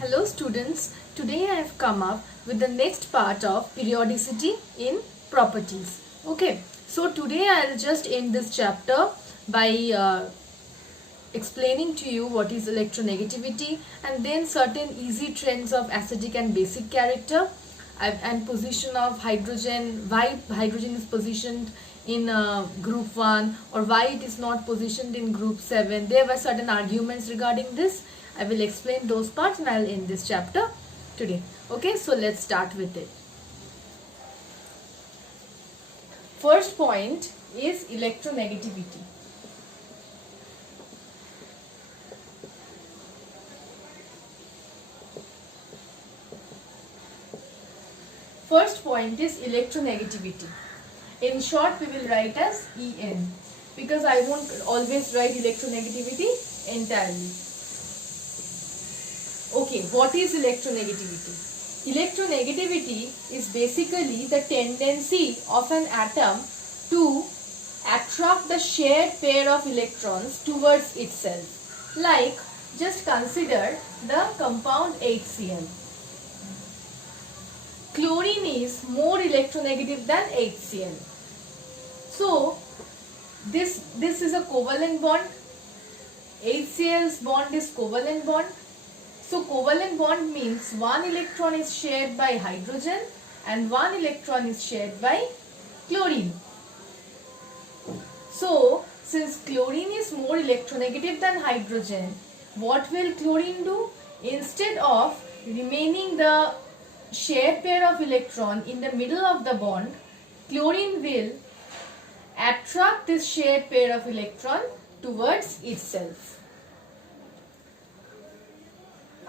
Hello students, today I have come up with the next part of periodicity in properties. Okay, so today I'll just end this chapter by explaining to you what is electronegativity and then certain easy trends of acidic and basic character and position of hydrogen, why hydrogen is positioned in group 1 or why it is not positioned in group 7. There were certain arguments regarding this. I will explain those parts and I will end this chapter today. Okay, so let's start with it. First point is electronegativity. First point is electronegativity. In short, we will write as EN because I won't always write electronegativity entirely. Okay, what is electronegativity? Electronegativity is basically the tendency of an atom to attract the shared pair of electrons towards itself. Like, just consider the compound HCl. Chlorine is more electronegative than HCl. So, this is a covalent bond. HCl's bond is covalent bond. So, covalent bond means one electron is shared by hydrogen and one electron is shared by chlorine. So, since chlorine is more electronegative than hydrogen, what will chlorine do? Instead of remaining the shared pair of electron in the middle of the bond, chlorine will attract this shared pair of electron towards itself.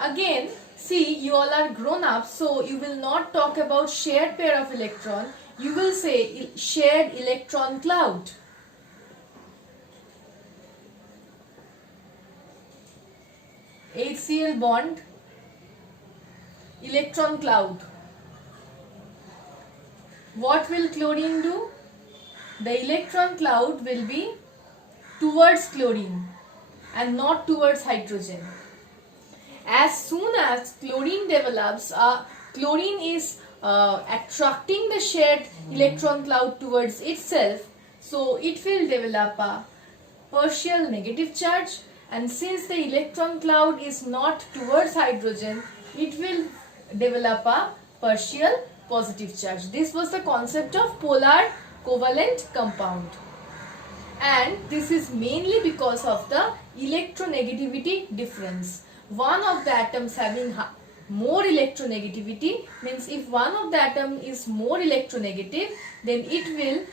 Again, see, you all are grown up, so you will not talk about shared pair of electron. You will say shared electron cloud. HCl bond, electron cloud. What will chlorine do? The electron cloud will be towards chlorine and not towards hydrogen. As soon as chlorine develops, chlorine is attracting the shared electron cloud towards itself, so it will develop a partial negative charge, and since the electron cloud is not towards hydrogen, it will develop a partial positive charge. This was the concept of polar covalent compound, and this is mainly because of the electronegativity difference. One of the atoms having more electronegativity means if one of the atom is more electronegative, then it will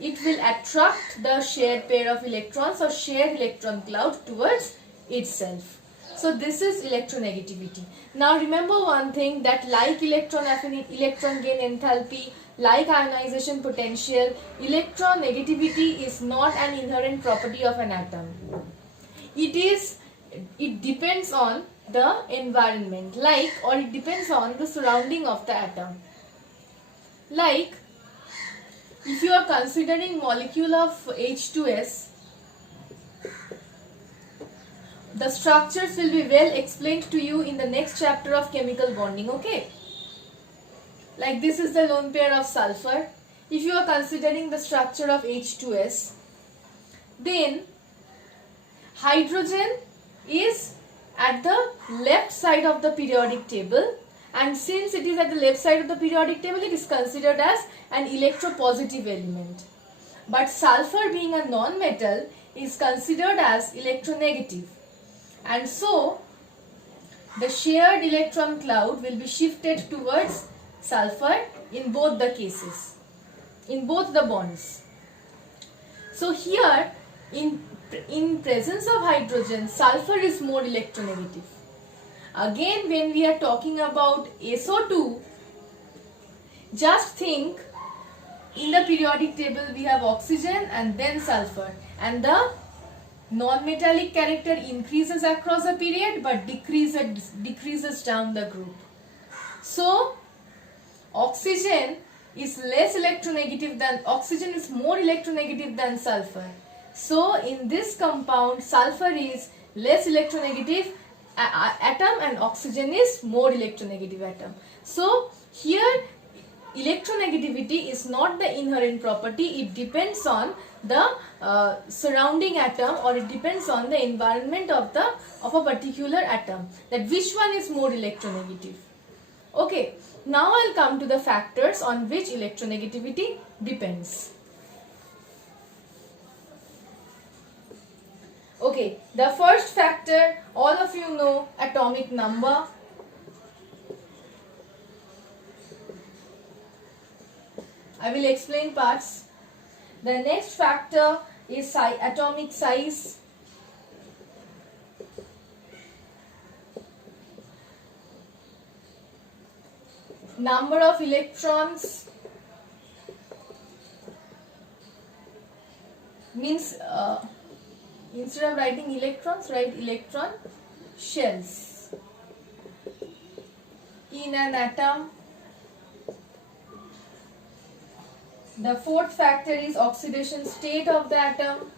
attract the shared pair of electrons or shared electron cloud towards itself. So this is electronegativity. Now remember one thing, that like electron affinity, electron gain enthalpy, like ionization potential, electronegativity is not an inherent property of an atom. It depends on the environment, or it depends on the surrounding of the atom. Like, if you are considering molecule of H2S, the structures will be well explained to you in the next chapter of chemical bonding, okay? Like this is the lone pair of sulfur. If you are considering the structure of H2S, then hydrogen is at the left side of the periodic table, and since it is at the left side of the periodic table, it is considered as an electropositive element. But sulfur, being a non-metal, is considered as electronegative, and so the shared electron cloud will be shifted towards sulfur in both the cases, in both the bonds. So here, in presence of hydrogen, sulfur is more electronegative. Again, when we are talking about SO2, just think, in the periodic table we have oxygen and then sulfur, and the non-metallic character increases across a period but decreases down the group. So oxygen is more electronegative than sulfur. So in this compound, sulfur is less electronegative atom, and oxygen is more electronegative atom. So here electronegativity is not the inherent property, it depends on the surrounding atom, or it depends on the environment of a particular atom, that which one is more electronegative. Okay, now I'll come to the factors on which electronegativity depends. Okay, the first factor, all of you know, atomic number. I will explain parts. The next factor is atomic size. Number of electrons, means instead of writing electrons, write electron shells in an atom. The fourth factor is oxidation state of the atom.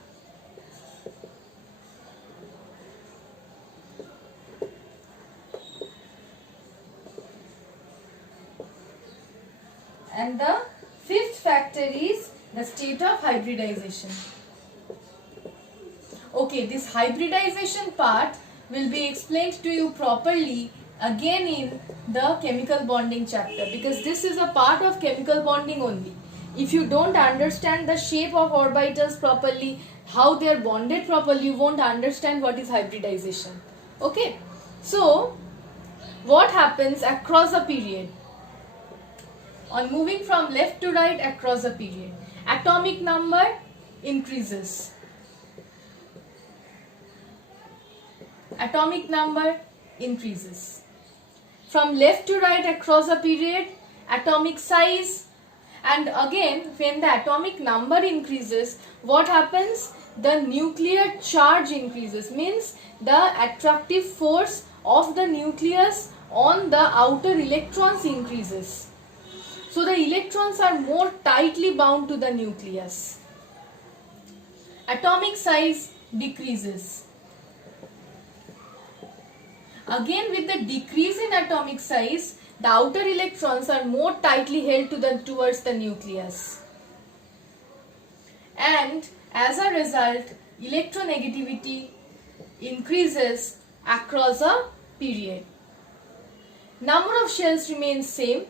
And the fifth factor is the state of hybridization. Okay, this hybridization part will be explained to you properly again in the chemical bonding chapter, because this is a part of chemical bonding only. If you don't understand the shape of orbitals properly, how they are bonded properly, you won't understand what is hybridization. Okay, so what happens across a period? On moving from left to right across a period, atomic number increases. Atomic number increases. From left to right across a period, atomic size, and again when the atomic number increases, what happens? The nuclear charge increases, means the attractive force of the nucleus on the outer electrons increases. So the electrons are more tightly bound to the nucleus. Atomic size decreases. Again, with the decrease in atomic size, the outer electrons are more tightly held towards the nucleus. And as a result, electronegativity increases across a period. Number of shells remains same.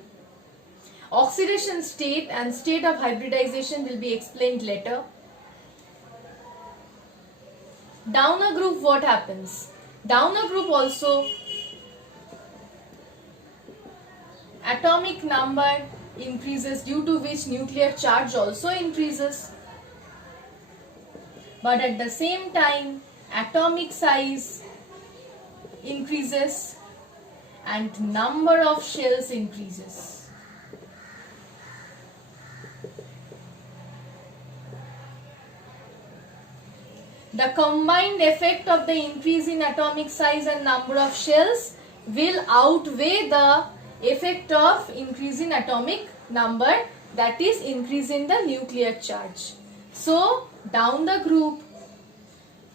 Oxidation state and state of hybridization will be explained later. Down a group, what happens? Down a group also, atomic number increases, due to which nuclear charge also increases. But at the same time, atomic size increases and number of shells increases. The combined effect of the increase in atomic size and number of shells will outweigh the effect of increase in atomic number, that is increase in the nuclear charge. So down the group,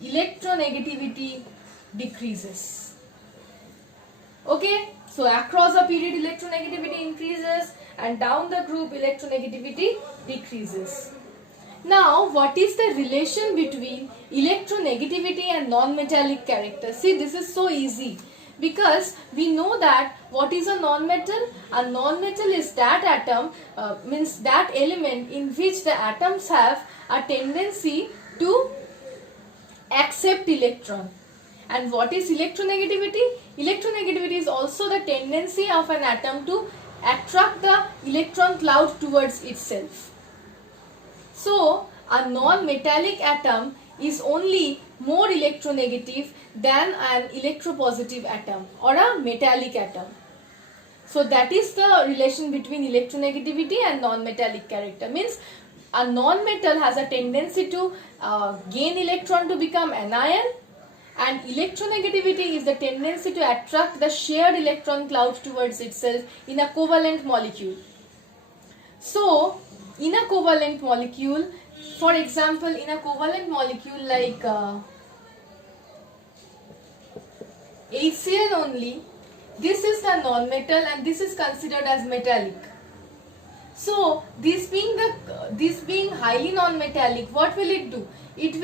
electronegativity decreases. Okay, so across a period electronegativity increases and down the group electronegativity decreases. Now, what is the relation between electronegativity and non-metallic character? See, this is so easy, because we know that what is a non-metal? A non-metal is that atom, means that element in which the atoms have a tendency to accept electron. And what is electronegativity? Electronegativity is also the tendency of an atom to attract the electron cloud towards itself. So, a non-metallic atom is only more electronegative than an electropositive atom or a metallic atom. So, that is the relation between electronegativity and non-metallic character. Means a non-metal has a tendency to gain electron to become anion, and electronegativity is the tendency to attract the shared electron cloud towards itself in a covalent molecule. So, in a covalent molecule, for example, in a covalent molecule like HCl only, this is the non-metal and this is considered as metallic. So this being highly non-metallic, what will it do? It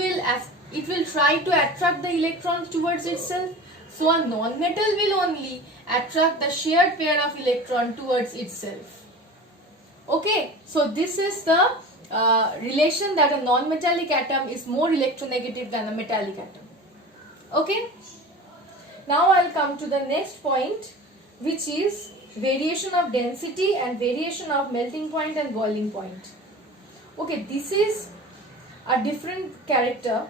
will try to attract the electrons towards itself. So a non-metal will only attract the shared pair of electron towards itself. Okay, so this is the relation that a non-metallic atom is more electronegative than a metallic atom. Okay, now I'll come to the next point, which is variation of density and variation of melting point and boiling point. Okay, this is a different character.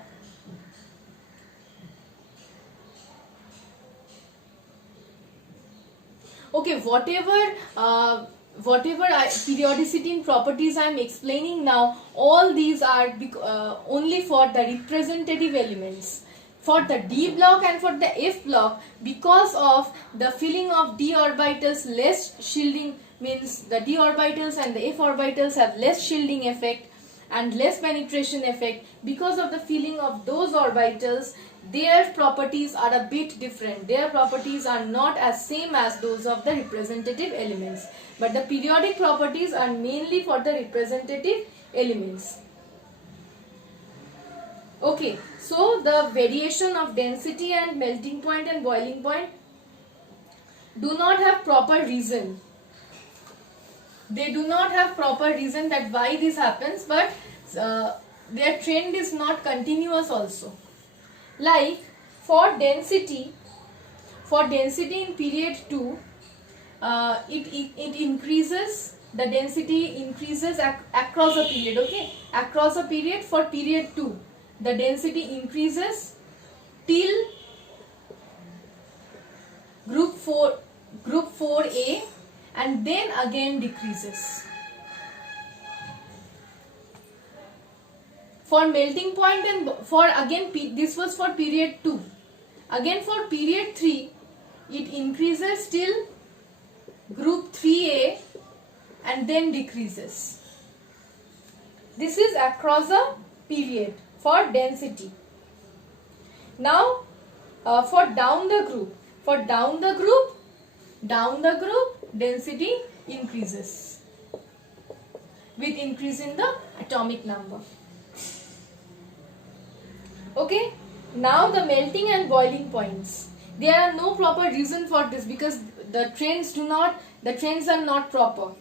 Okay, whatever periodicity and properties I am explaining now, all these are only for the representative elements. For the d block and for the f block, because of the filling of d orbitals, less shielding, means the d orbitals and the f orbitals have less shielding effect and less penetration effect. Because of the filling of those orbitals, their properties are a bit different. Their properties are not as same as those of the representative elements, but the periodic properties are mainly for the representative elements. Okay, so the variation of density and melting point and boiling point do not have proper reason. They do not have proper reason that why this happens, but their trend is not continuous also. Like for density in period 2, it increases, the density increases across a period. Okay, across a period. For period 2, the density increases till group 4A, and then again decreases. For melting point and for again this was for period 2. Again for period 3, it increases till group 3A and then decreases. This is across a period for density. Now for down the group, density increases with increase in the atomic number. Okay, now the melting and boiling points. There are no proper reason for this because the trends are not proper.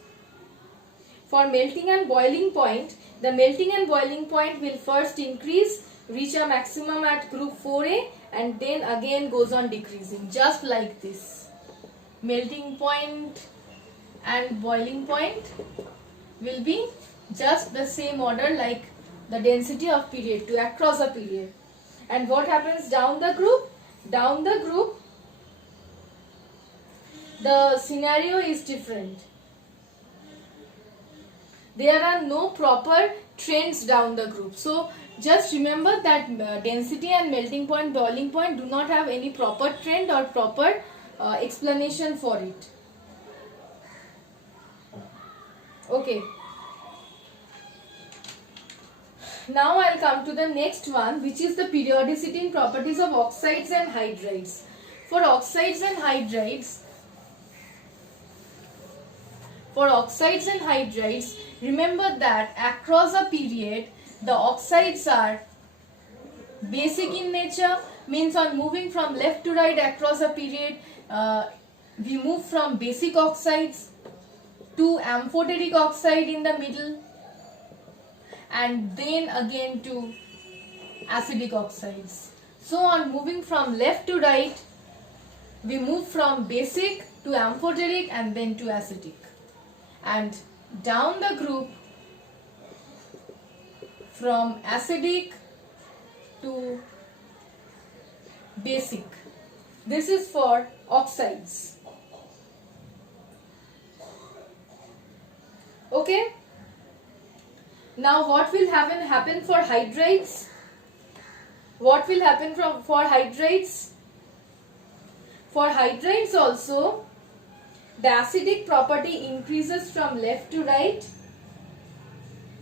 For melting and boiling point, the melting and boiling point will first increase, reach a maximum at group 4A, and then again goes on decreasing, just like this. Melting point and boiling point will be just the same order like the density of period 2 across a period. And what happens down the group? Down the group, the scenario is different. There are no proper trends down the group. So just remember that density and melting point, boiling point do not have any proper trend or proper explanation for it. Okay. Now I'll come to the next one, which is the periodicity and properties of oxides and hydrides. For oxides and hydrides, remember that across a period, the oxides are basic in nature, means on moving from left to right across a period, we move from basic oxides to amphoteric oxide in the middle, and then again to acidic oxides. So on moving from left to right, we move from basic to amphoteric and then to acidic. And down the group, from acidic to basic. This is for oxides. Okay. Now what will happen for hydrides? What will happen for hydrides? For hydrides also, the acidic property increases from left to right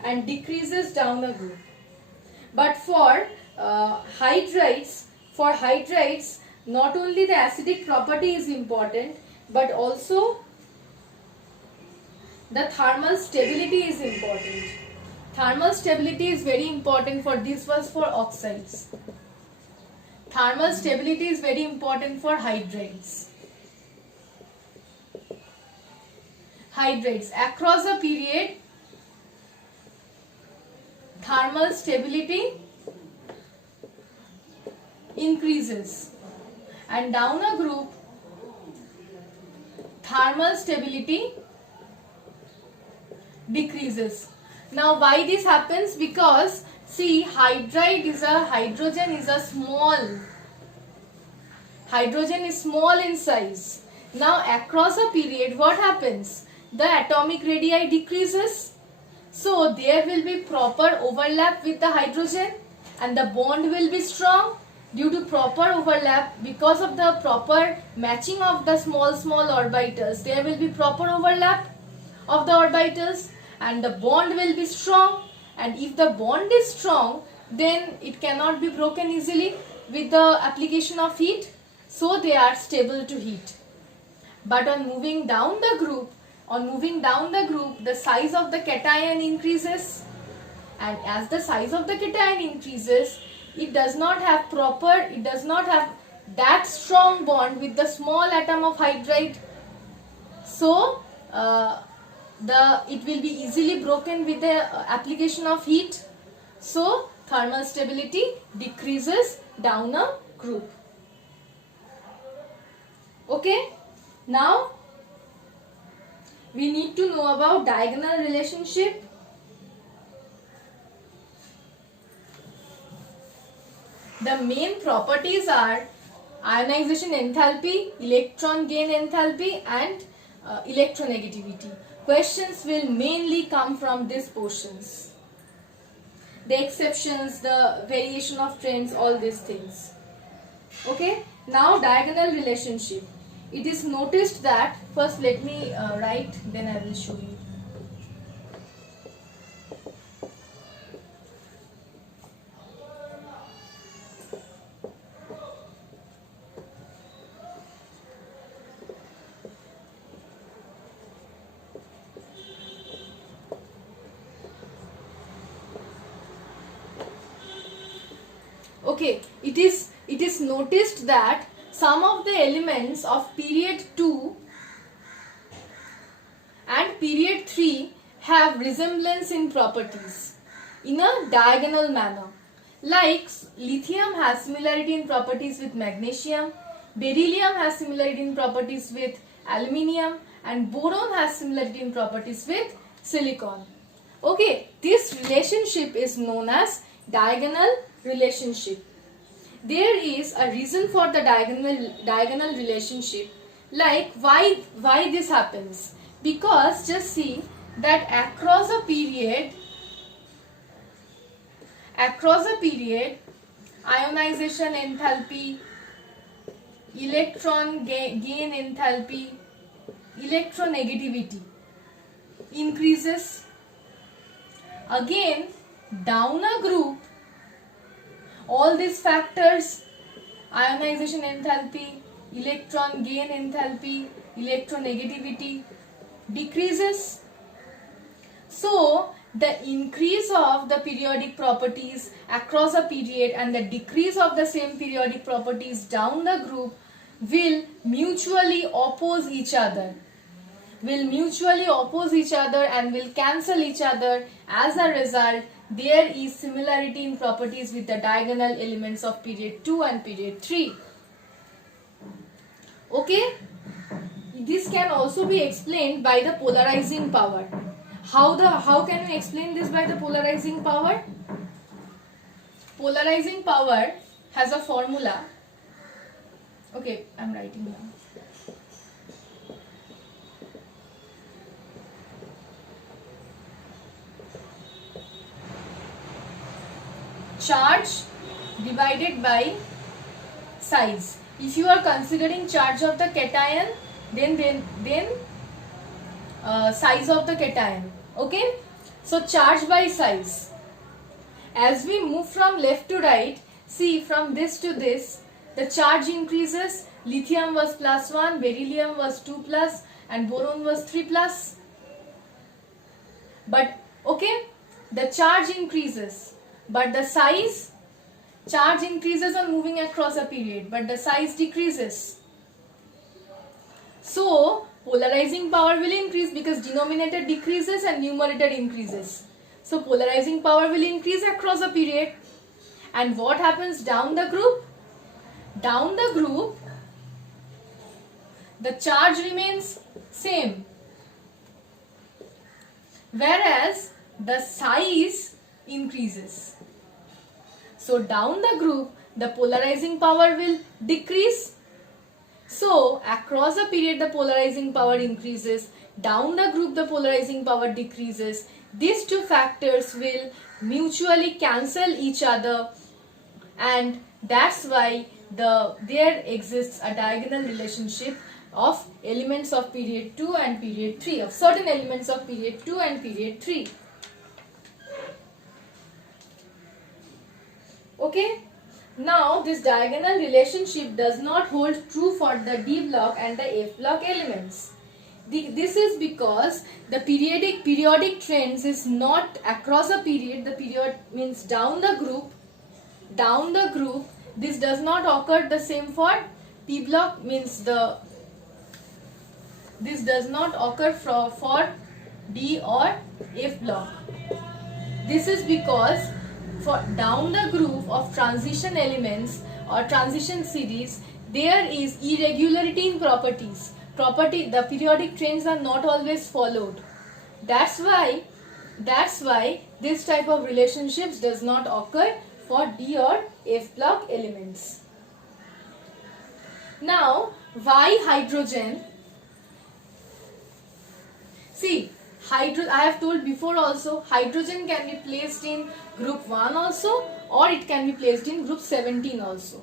and decreases down the group. But for hydrides, not only the acidic property is important, but also the thermal stability is important. Thermal stability is very important for this was for oxides. Thermal stability is very important for hydrates. Hydrates across a period, thermal stability increases, and down a group, thermal stability decreases. Now why this happens? Because see, hydride is a hydrogen is a small. Hydrogen is small in size. Now across a period, what happens? The atomic radii decreases. So there will be proper overlap with the hydrogen and the bond will be strong due to proper overlap. Because of the proper matching of the small orbitals, there will be proper overlap of the orbitals and the bond will be strong. And if the bond is strong, then it cannot be broken easily with the application of heat. So they are stable to heat. But on moving down the group, the size of the cation increases, and as the size of the cation increases, it does not have that strong bond with the small atom of hydride. So it will be easily broken with the application of heat. So thermal stability decreases down a group. Okay, now we need to know about diagonal relationship. The main properties are ionization enthalpy, electron gain enthalpy, and electronegativity. Questions will mainly come from these portions. The exceptions, the variation of trends, all these things. Okay, now diagonal relationship. It is noticed that, first let me write, then I will show you. Okay, it is noticed that some of the elements of period 2 and period 3 have resemblance in properties in a diagonal manner. Like lithium has similarity in properties with magnesium, beryllium has similarity in properties with aluminium, and boron has similarity in properties with silicon. Okay, this relationship is known as diagonal relationship. There is a reason for the diagonal relationship. Like why this happens? Because just see that across a period, ionization enthalpy, electron gain enthalpy, electronegativity increases. Again, down a group, all these factors, ionization enthalpy, electron gain enthalpy, electronegativity decreases. So the increase of the periodic properties across a period and the decrease of the same periodic properties down the group will mutually oppose each other. And will cancel each other. As a result, there is similarity in properties with the diagonal elements of period 2 and period 3. Okay? This can also be explained by the polarizing power. How can we explain this by the polarizing power? Polarizing power has a formula. Okay, I am writing down. Charge divided by size. If you are considering charge of the cation, then size of the cation. Okay, so charge by size. As we move from left to right, see from this to this, the charge increases. Lithium was +1, beryllium was 2+, and boron was 3+. But okay, the charge increases, but the size, charge increases on moving across a period, but the size decreases. So polarizing power will increase because denominator decreases and numerator increases. So polarizing power will increase across a period. And what happens down the group? Down the group, the charge remains same, whereas the size increases. So down the group, the polarizing power will decrease. So across the period, the polarizing power increases. Down the group, the polarizing power decreases. These two factors will mutually cancel each other, and that's why there exists a diagonal relationship of elements of period 2 and period 3, of certain elements of period 2 and period 3. Okay, now this diagonal relationship does not hold true for the D block and the F block elements. This is because the periodic trends is not across a period. The period means down the group. This does not occur the same for P block, means this does not occur for D or F block. This is because for down the groove of transition elements or transition series, there is irregularity in properties. The periodic trends are not always followed. That's why this type of relationships does not occur for D or F block elements. Now, why hydrogen? See, I have told before also, hydrogen can be placed in group 1 also, or it can be placed in group 17 also.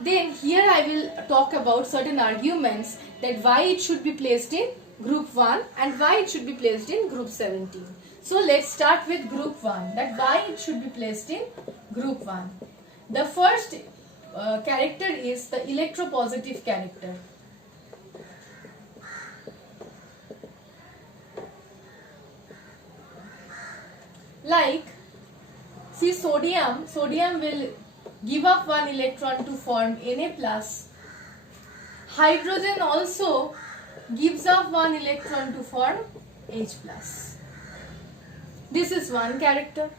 Then here I will talk about certain arguments that why it should be placed in group 1 and why it should be placed in group 17. So let's start with group 1, that why it should be placed in group 1. The first character is the electropositive character. Like, see, sodium will give up one electron to form Na+. Hydrogen also gives up one electron to form H+. This is one character.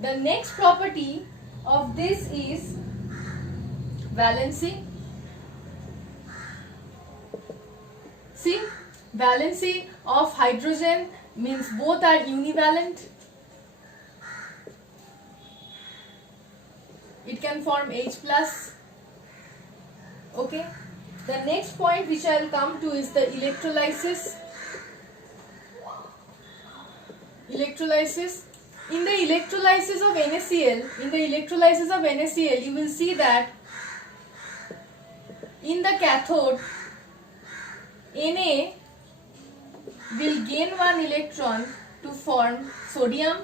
The next property of this is valency. See, valency of hydrogen means both are univalent. It can form H+. Okay. The next point which I will come to is the electrolysis. In the electrolysis of NaCl, you will see that in the cathode, Na will gain one electron to form sodium,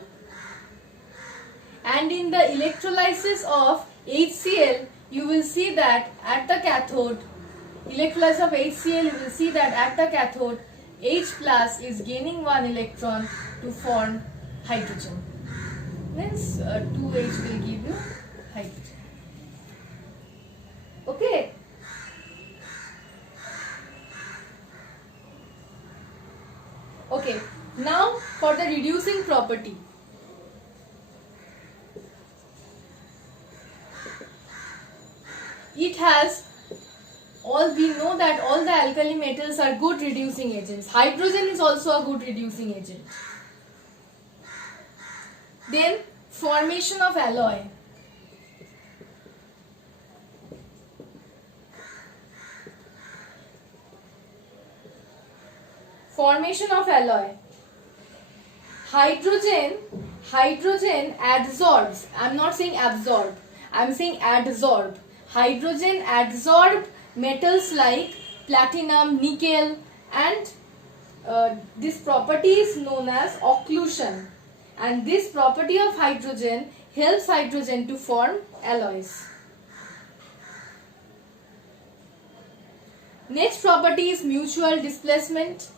and in the electrolysis of HCl, you will see that at the cathode, H plus is gaining one electron to form hydrogen. Means 2H will give you hydrogen. Okay. Okay. Now for the reducing property. It has we know that all the alkali metals are good reducing agents. Hydrogen is also a good reducing agent. Then formation of alloy. Formation of alloy. Hydrogen adsorbs. I am not saying absorb. I am saying adsorb. Hydrogen adsorb metals like platinum, nickel, and this property is known as occlusion. And this property of hydrogen helps hydrogen to form alloys. Next property is mutual displacement.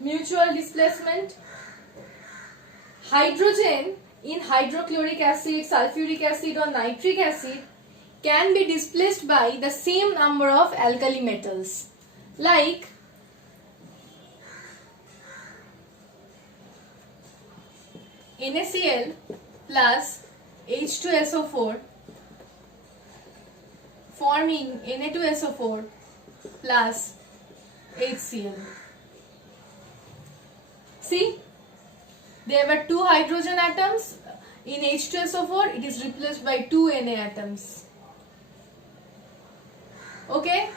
Mutual displacement. Hydrogen in hydrochloric acid, sulfuric acid or nitric acid can be displaced by the same number of alkali metals, like NaCl plus H2SO4 forming Na2SO4 plus HCl. See, there were 2 hydrogen atoms. In H2SO4, it is replaced by 2 Na atoms. Okay?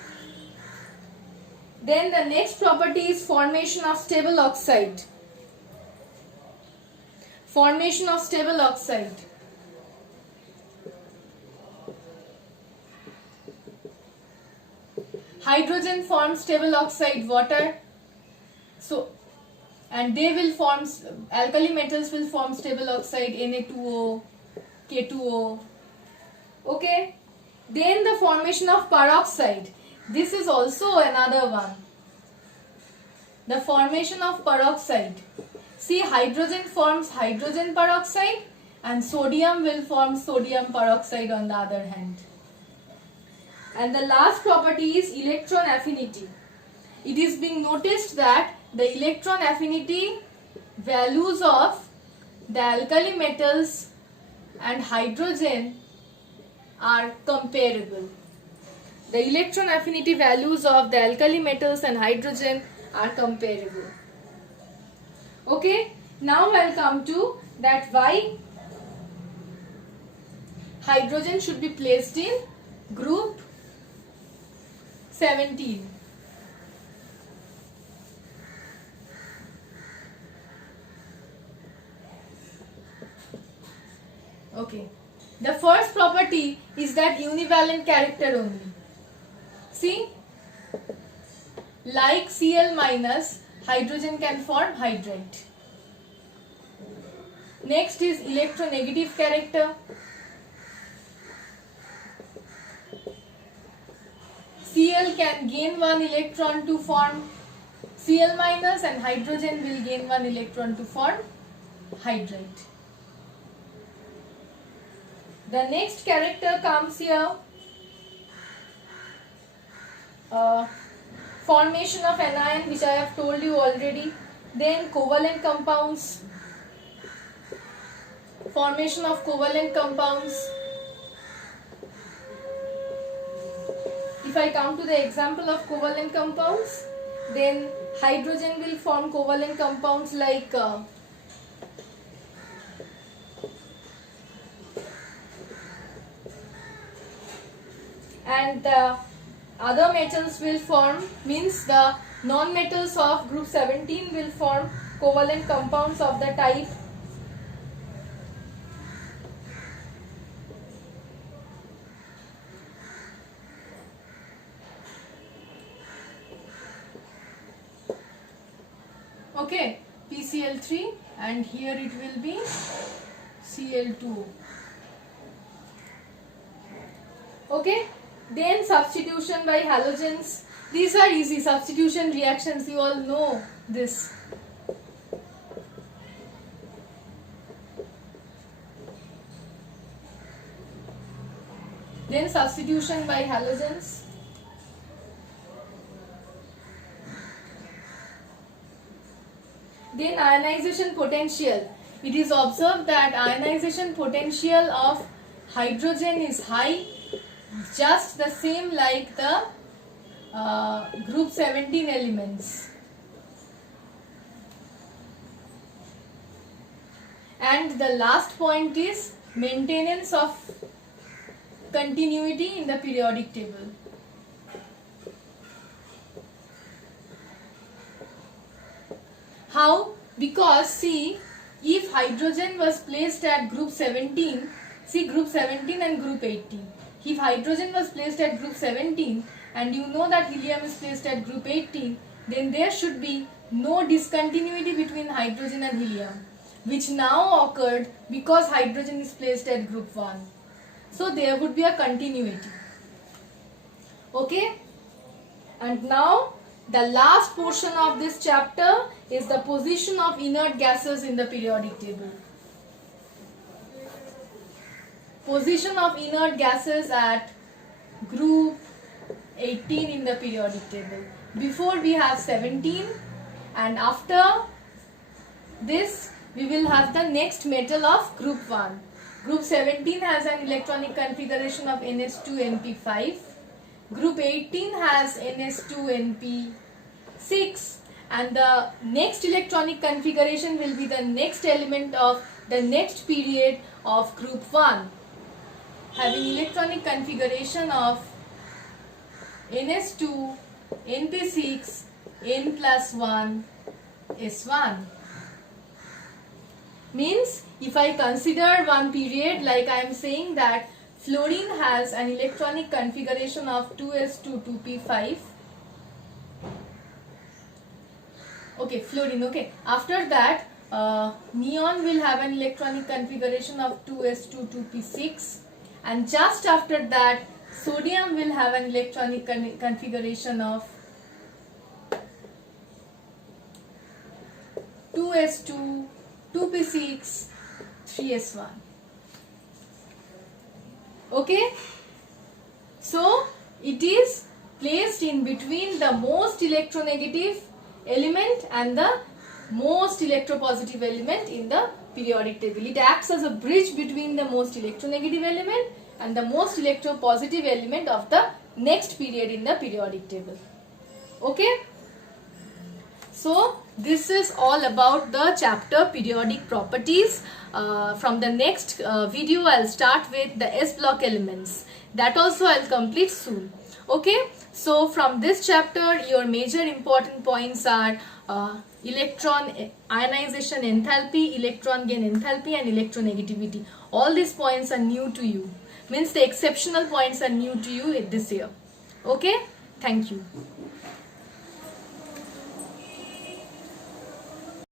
Then the next property is formation of stable oxide. Formation of stable oxide. Hydrogen forms stable oxide water. So, and they will form, alkali metals will form stable oxide Na2O, K2O. Okay. Then the formation of peroxide. This is also another one. The formation of peroxide. See, hydrogen forms hydrogen peroxide and sodium will form sodium peroxide on the other hand. And the last property is electron affinity. It is being noticed that the electron affinity values of the alkali metals and hydrogen are comparable. The electron affinity values of the alkali metals and hydrogen are comparable. Okay, now I'll come to that why hydrogen should be placed in group 17. Okay, the first property is that univalent character only. See, like Cl minus, hydrogen can form hydride. Next is electronegative character. Cl can gain 1 electron to form Cl minus and hydrogen will gain 1 electron to form hydride. The next character comes here. Formation of anion, which I have told you already. Then covalent compounds. Formation of covalent compounds. If I come to the example of covalent compounds, then hydrogen will form covalent compounds like and the other metals will form, means the non-metals of group 17 will form covalent compounds of the type okay, PCl3 and here it will be Cl2. Okay. Then substitution by halogens. These are easy substitution reactions, you all know this. Then substitution by halogens. Then ionization potential. It is observed that ionization potential of hydrogen is high, just the same like the group 17 elements. And the last point is maintenance of continuity in the periodic table. How? Because see, if hydrogen was placed at group 17, see group 17 and group 18. If hydrogen was placed at group 17 and you know that helium is placed at group 18, then there should be no discontinuity between hydrogen and helium. which now occurred because hydrogen is placed at group 1. So there would be a continuity. Okay? And now the last portion of this chapter is the position of inert gases in the periodic table. Position of inert gases at group 18 in the periodic table. Before we have 17, and after this we will have the next metal of group 1. Group 17 has an electronic configuration of NH2NP5. Group 18 has NS2NP6, and the next electronic configuration will be the next element of the next period of group 1, having electronic configuration of NS2, NP6, N plus 1, S1. Means if I consider one period, like I am saying that fluorine has an electronic configuration of 2s2 2p5. Okay, fluorine, okay. After that, neon will have an electronic configuration of 2s2 2p6, and just after that sodium will have an electronic configuration of 2s2 2p6 3s1. Okay, so it is placed in between the most electronegative element and the most electropositive element in the periodic table. It acts as a bridge between the most electronegative element and the most electropositive element of the next period in the periodic table. Okay, so this is all about the chapter periodic properties. From the next video I'll start with the S block elements. That also I'll complete soon. Okay, so from this chapter your major important points are electron ionization enthalpy, electron gain enthalpy, and electronegativity. All these points are new to you. Means the exceptional points are new to you this year. Okay, thank you.